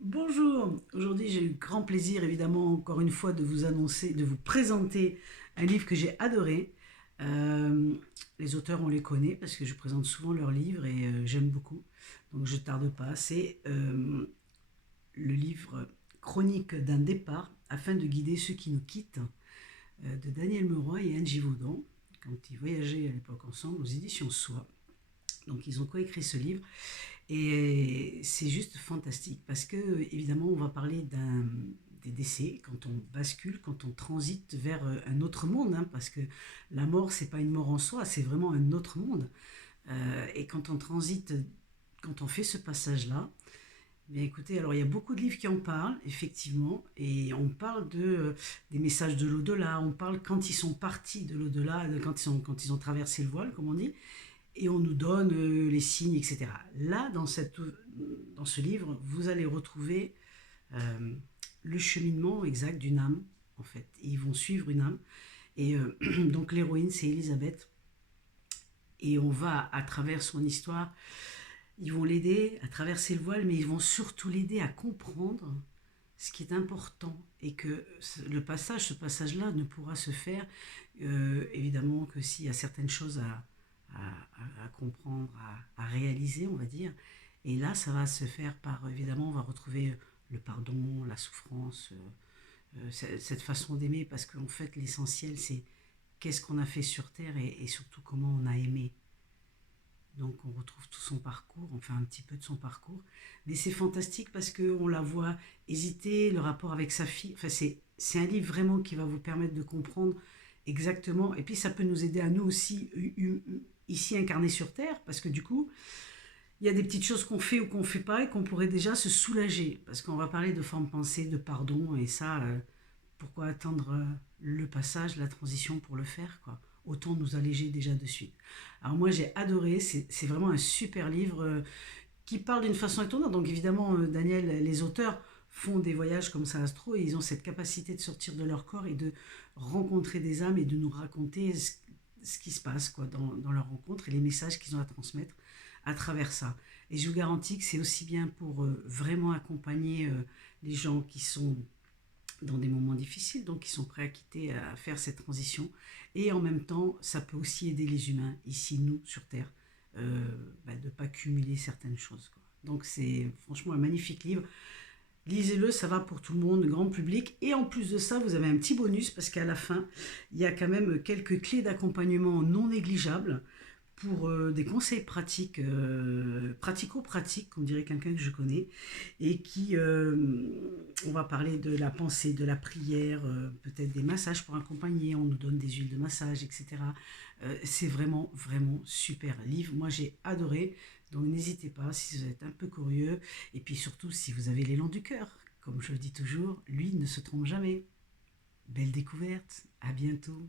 Bonjour, aujourd'hui j'ai eu grand plaisir évidemment encore une fois de vous annoncer, de vous présenter un livre que j'ai adoré. Euh, les auteurs on les connaît parce que je présente souvent leurs livres et j'aime beaucoup, donc je tarde pas. C'est le livre Chronique d'un départ afin de guider ceux qui nous quittent de Daniel Meroy et Anne Givaudan quand ils voyageaient à l'époque ensemble aux éditions Soi. Donc ils ont coécrit ce livre et c'est juste fantastique parce que, évidemment, on va parler des décès, quand on bascule, quand on transite vers un autre monde, hein, parce que la mort, c'est pas une mort en soi, c'est vraiment un autre monde. Et quand on transite, quand on fait ce passage-là, bien écoutez, alors il y a beaucoup de livres qui en parlent, effectivement, et on parle des messages de l'au-delà, on parle quand ils sont partis de l'au-delà, quand ils ont traversé le voile, comme on dit, et on nous donne les signes, etc. Là, dans ce livre, vous allez retrouver euh, le cheminement exact d'une âme, en fait. Et ils vont suivre une âme. Et donc l'héroïne, c'est Elisabeth. Et on va, à travers son histoire, ils vont l'aider à traverser le voile, mais ils vont surtout l'aider à comprendre ce qui est important et que ce passage-là ne pourra se faire évidemment que s'il y a certaines choses à comprendre, à réaliser, on va dire. Et là, ça va se faire par, évidemment, on va retrouver le pardon, la souffrance, cette façon d'aimer, parce qu'en fait, l'essentiel, c'est qu'est-ce qu'on a fait sur Terre et surtout comment on a aimé. Donc on retrouve tout son parcours, enfin un petit peu de son parcours. Mais c'est fantastique parce qu'on la voit hésiter, le rapport avec sa fille. Enfin, c'est un livre vraiment qui va vous permettre de comprendre exactement. Et puis ça peut nous aider à nous aussi, ici incarnés sur Terre, parce que du coup, il y a des petites choses qu'on fait ou qu'on ne fait pas et qu'on pourrait déjà se soulager. Parce qu'on va parler de forme pensée, de pardon, et ça, pourquoi attendre le passage, la transition pour le faire, quoi. Autant nous alléger déjà de suite. Alors moi j'ai adoré, c'est vraiment un super livre qui parle d'une façon étonnante. Donc évidemment, Daniel, les auteurs font des voyages comme ça astro et ils ont cette capacité de sortir de leur corps et de rencontrer des âmes et de nous raconter ce qui se passe quoi, dans leur rencontre et les messages qu'ils ont à transmettre à travers ça. Et je vous garantis que c'est aussi bien pour vraiment accompagner les gens qui sont dans des moments difficiles, donc qui sont prêts à quitter, à faire cette transition. Et en même temps, ça peut aussi aider les humains, ici, nous, sur Terre, de ne pas cumuler certaines choses, quoi. Donc c'est franchement un magnifique livre. Lisez-le, ça va pour tout le monde, grand public. Et en plus de ça, vous avez un petit bonus parce qu'à la fin, il y a quand même quelques clés d'accompagnement non négligeables pour des conseils pratiques, pratico-pratiques, comme dirait quelqu'un que je connais, et on va parler de la pensée, de la prière, peut-être des massages pour accompagner, on nous donne des huiles de massage, etc. C'est vraiment, vraiment super livre. Moi, j'ai adoré, donc n'hésitez pas si vous êtes un peu curieux, et puis surtout si vous avez l'élan du cœur. Comme je le dis toujours, lui ne se trompe jamais. Belle découverte, à bientôt.